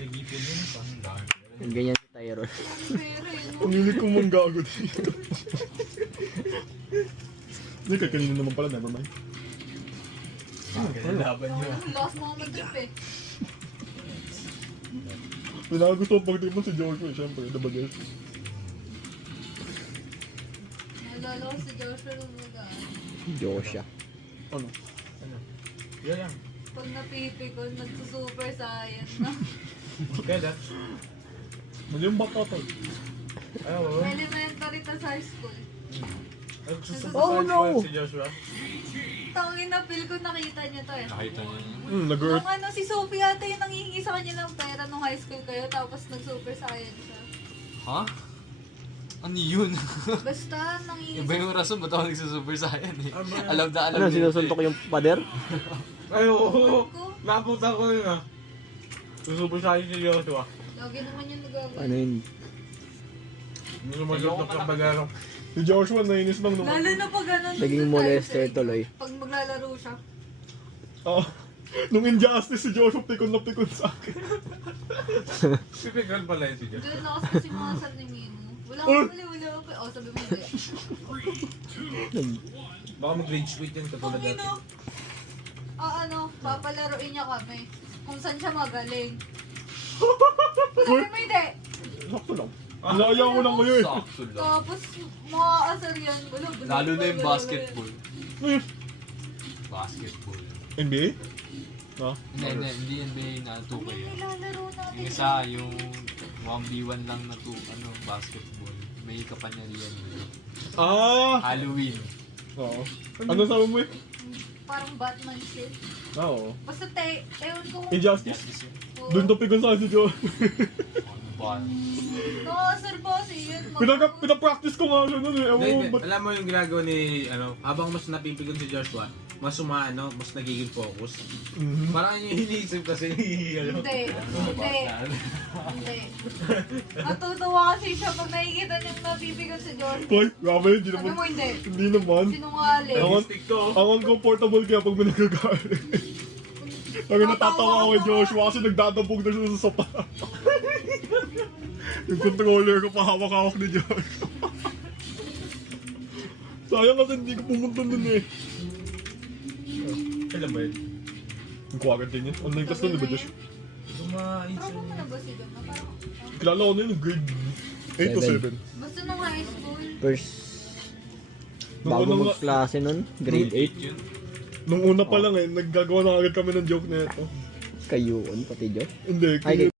Nagipin yun, parang Ganyan si Tyrone. Ang hilig kong manggago dito. Hindi, kaya kanina naman pala, never mind. Kinalaban nyo. Last mo mag-drip eh. Pinagusto ko pag-trip si Joshua, syempre, the bagas. Nalala ko si Joshua nung Joshua. Ano? Yan lang. pag napipikon, nagsusuper science na. Kaya? Mali yung bata to. Oo. Elementary tas high school. Oh, no! Si Joshua. Tangin na feel ko nakita niya to eh. Nakita niya. Nag-earth. Nung ano, si Sophie ata yung nangihingi sa kanya ng pera nung high school kayo, tapos nag-super science siya. Ha? Ano yun? Basta nangihingi Iba yung rason, ba't ako nagsusuper saiyan eh? Alam na alam Ano, niya. sinusuntok yung pader? Ay, oo. ko. Napunta ko yun ah. Susubos sa akin si Joshua. Lagi naman yung nagagawa. Ano yun? Sumasuntok ng bagaro. Si Joshua nainis lang nung... Lalo na pag ganun. Naging molester tuloy. Pag maglalaro siya. Oo. Nung Injustice si Joshua pikon na pikon sa akin. Pipigan pala yun si Joshua. Doon lakas kasi mga sal ni Mino. Wala akong mali, wala akong mali. Oh, sabi mo hindi. Baka mag-rage quit yan katulad Kung natin. ino, ano, papalaruin niya kami. Kung saan siya magaling. Sabi mo hindi. Sakto lang. Nalaya ko lang kayo eh. Sakto lang. Tapos, maaasar yan. Wala, Lalo na yung basketball. Eh, Basketball. NBA? Ha? Hindi NBA na 2K. Ano yung nilalaro natin? Yung isa, yung 1v1 lang na basketball. May kapangyarihan yun. Ah! Halloween. Oo. Ano sabi mo eh? Parang Batman shit. Ah, oo. Basta ewan ko kung... Injustice? Justice yun. Doon to pikon sa akin si Joshua. Ano ba? Nakaasar po kasi yun. Pinapractice ko nga siya nun eh. Ewan ko Hindi, ba't... alam mo yung ginagawa ni, habang mas napipigon si Joshua, mas mas nagiging focus. Mhm. Parang yung iniisip kasi, Hindi. Natutuwa kasi siya pag nakikita niyang nabibigan si George. Hoy, grabe, hindi Sabi naman. mo hindi. Hindi naman. Sinungaling. Ewan- stick to. Ang uncomfortable kaya pag may nagagalit. Kaya natatawa ako kay Joshua kasi nagdadabog na siya sa sopa. Yung controller ko pahawak-hawak ni Joshua. Sayang kasi hindi ko pumunta nun eh. Kailan ba yun? Yung quarantine yun. Online class nun, di ba Joshua? Kumain Trauma mo na ba si Gam? Parang, Kilala ko na yun, grade 8 o 7. basta nung high school. First, Nung bago unang- mag-klase nun, grade 8. Yun. Nung una pa lang eh, naggagawa na agad kami ng joke na ito. Kayuon, pati Jo. Hindi, Ay,